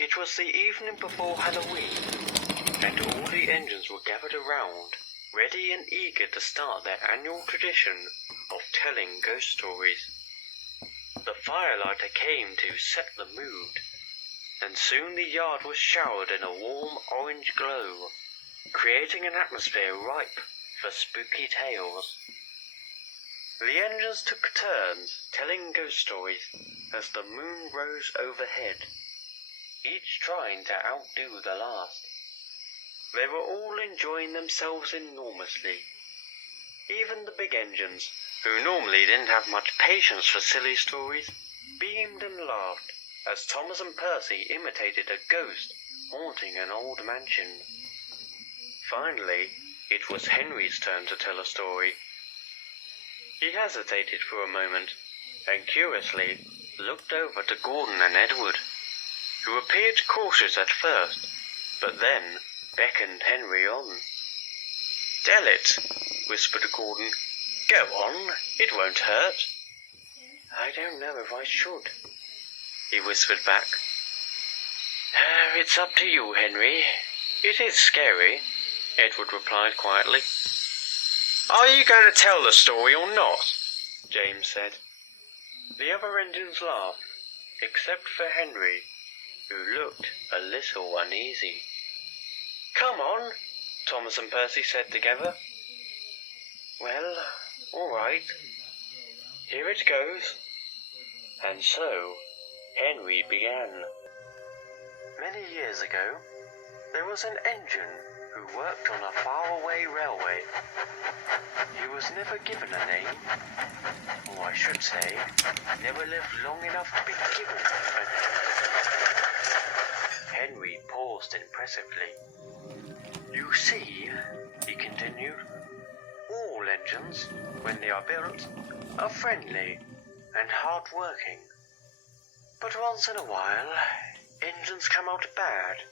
It was the evening before Halloween, and all the engines were gathered around, ready and eager to start their annual tradition of telling ghost stories. The firelighter came to set the mood, and soon the yard was showered in a warm orange glow, creating an atmosphere ripe for spooky tales. The engines took turns telling ghost stories as the moon rose overhead, each trying to outdo the last. They were all enjoying themselves enormously. Even the big engines, who normally didn't have much patience for silly stories, beamed and laughed as Thomas and Percy imitated a ghost haunting an old mansion. Finally, it was Henry's turn to tell a story. He hesitated for a moment, and curiously looked over to Gordon and Edward, who appeared cautious at first, but then beckoned Henry on. "Tell it," whispered Gordon. "Go on, it won't hurt." "I don't know if I should," he whispered back. "It's up to you, Henry. It is scary," Edward replied quietly. "Are you going to tell the story or not?" James said. The other engines laughed, except for Henry, who looked a little uneasy. "Come on," Thomas and Percy said together. "Well, all right. Here it goes." And so, Henry began. Many years ago, there was an engine who worked on a faraway railway. He was never given a name, or I should say, never lived long enough to be given a name. Henry paused impressively. "You see," he continued, "all engines, when they are built, are friendly and hard-working. But once in a while, engines come out bad.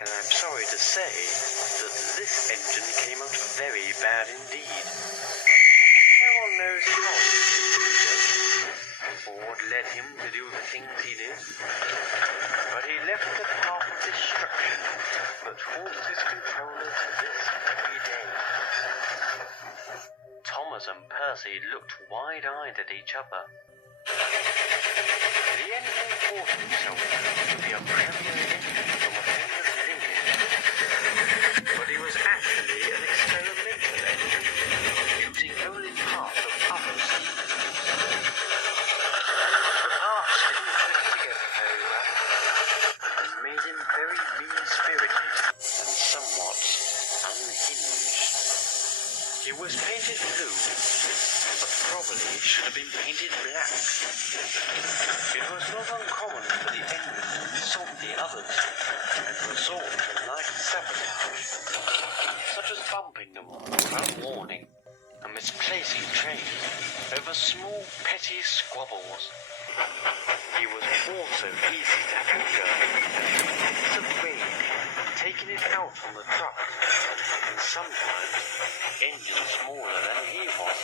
And I'm sorry to say that this engine came out very bad indeed. No one knows how he did, or what led him to do the things he did. But he left the path of destruction that haunts his controller to this very day." Thomas and Percy looked wide-eyed at each other. The engine thought himself to be a premier engine from a famous lineage, but he was actually an experimental engine, using only parts of others. The parts didn't fit together very well, and made him very mean-spirited and somewhat unhinged. He was painted blue, but probably should have been painted black. It was not uncommon for the engine to insult the others and resort to light sabotage, such as bumping them without warning and misplacing trains over small petty squabbles. He was also easy to anger, and fits of rage, taking it out on the truck, and sometimes engines smaller than he was.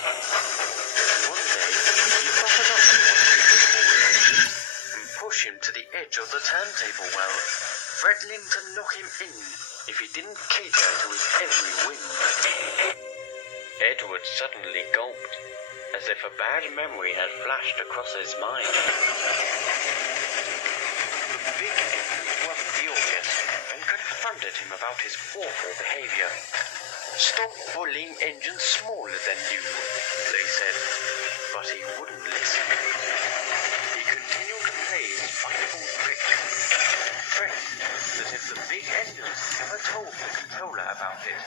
One day he got enough of one of these small engines and pushed him to the edge of the turntable well, threatening to knock him in if he didn't cater to his every whim. Edward suddenly gulped, as if a bad memory had flashed across his mind. The big engines were furious and confronted him about his awful behavior. "Stop bullying engines smaller than you," they said, but he wouldn't listen. He continued to play his frightful tricks, threatened that if the big engines ever told the controller about it,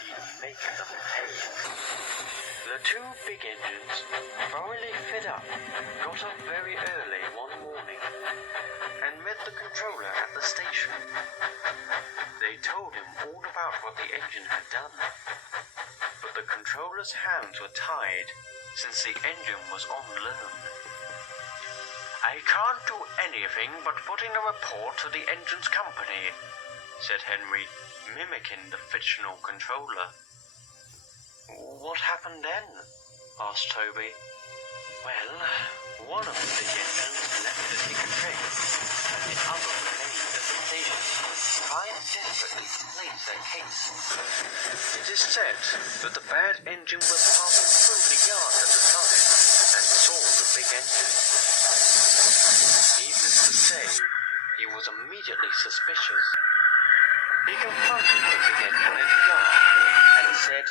he'd make them pay. The two big engines, thoroughly fed up, got up very early one morning and met the controller at the station. They told him all about what the engine had done, but the controller's hands were tied since the engine was on loan. "I can't do anything but put in a report to the engine's company," said Henry, mimicking the fictional controller. "What happened then?" asked Toby. Well, one of the big engines left to take a train, and the other remained at the station, trying desperately to place their case. It is said that the bad engine was passing through the yard at the time and saw the big engine. Needless to say, he was immediately suspicious. He confronted the big engine in the yard and said,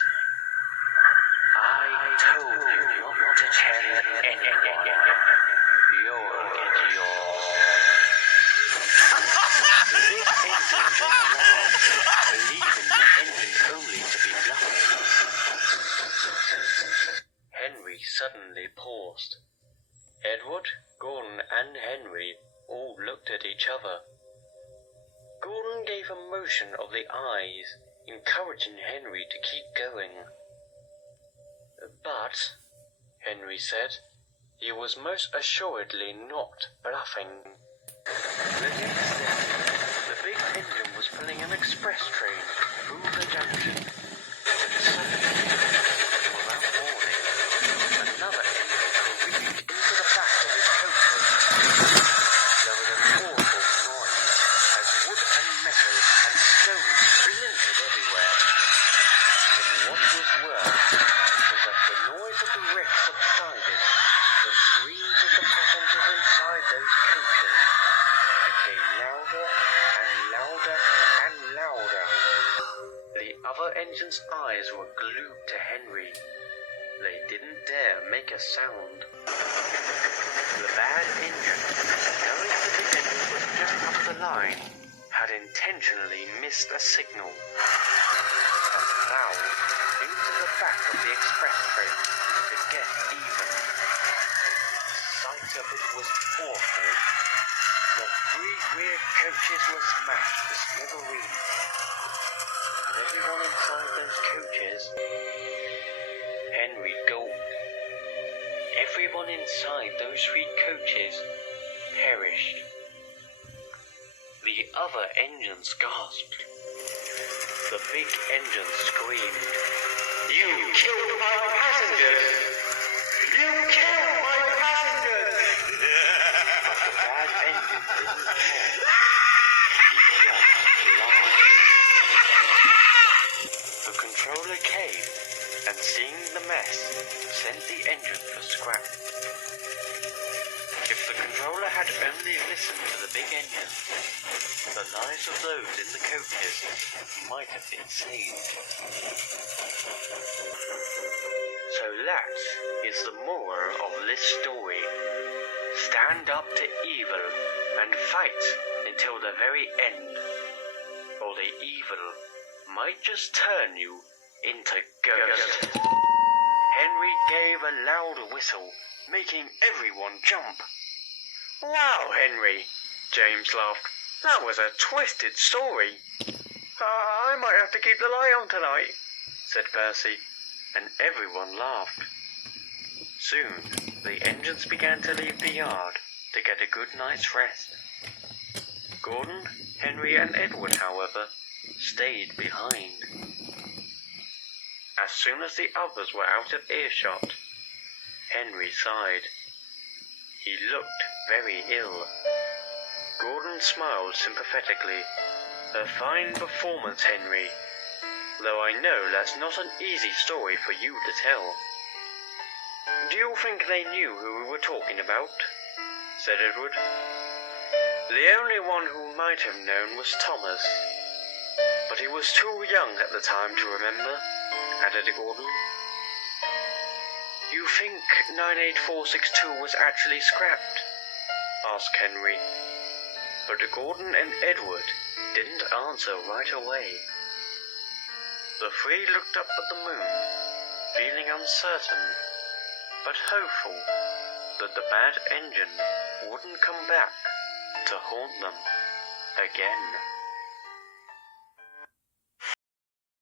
"I told you not to tell anyone. You'll get yours." The big engine just laughed, believing the engine only to be bluffing. Henry suddenly paused. Edward, Gordon, and Henry all looked at each other. Gordon gave a motion of the eyes, encouraging Henry to keep going. "But," Henry said, "he was most assuredly not bluffing." The next day, the big engine was pulling an express train through the junction. When suddenly, without warning, another engine careened into the back of his coachman. There was an awful noise as wood and metal and stones splintered everywhere. But what was worse was that the noise of the wreck subsided. The screams of the passengers inside those coaches became louder and louder and louder. The other engine's eyes were glued to Henry. They didn't dare make a sound. The bad engine, knowing the big engine was just up the line, had intentionally missed a signal and plowed into the back of the express train to get even. The sight of it was awful. The 3 rear coaches were smashed to smithereens, and everyone inside those coaches. Henry gulped. Everyone inside those 3 coaches perished. The other engines gasped. The big engine screamed, "You killed my passengers! You killed my passengers!" But the bad engine didn't care. He just laughed. The controller came and, seeing the mess, sent the engine for scrap. If the controller had only listened to the big engine, the lives of those in the coaches might have been saved. So that is the moral of this story. Stand up to evil and fight until the very end, or the evil might just turn you into ghost. Henry gave a loud whistle, making everyone jump. "Wow, Henry," James laughed. "That was a twisted story." "I might have to keep the light on tonight," said Percy, and everyone laughed. Soon, the engines began to leave the yard to get a good night's rest. Gordon, Henry, and Edward, however, stayed behind. As soon as the others were out of earshot, Henry sighed. He looked very ill. Gordon smiled sympathetically. "A fine performance, Henry, though I know that's not an easy story for you to tell." "Do you think they knew who we were talking about?" said Edward. "The only one who might have known was Thomas, but he was too young at the time to remember," added Gordon. "You think 98462 was actually scrapped?" asked Henry. But Gordon and Edward didn't answer right away. The 3 looked up at the moon, feeling uncertain, but hopeful that the bad engine wouldn't come back to haunt them again.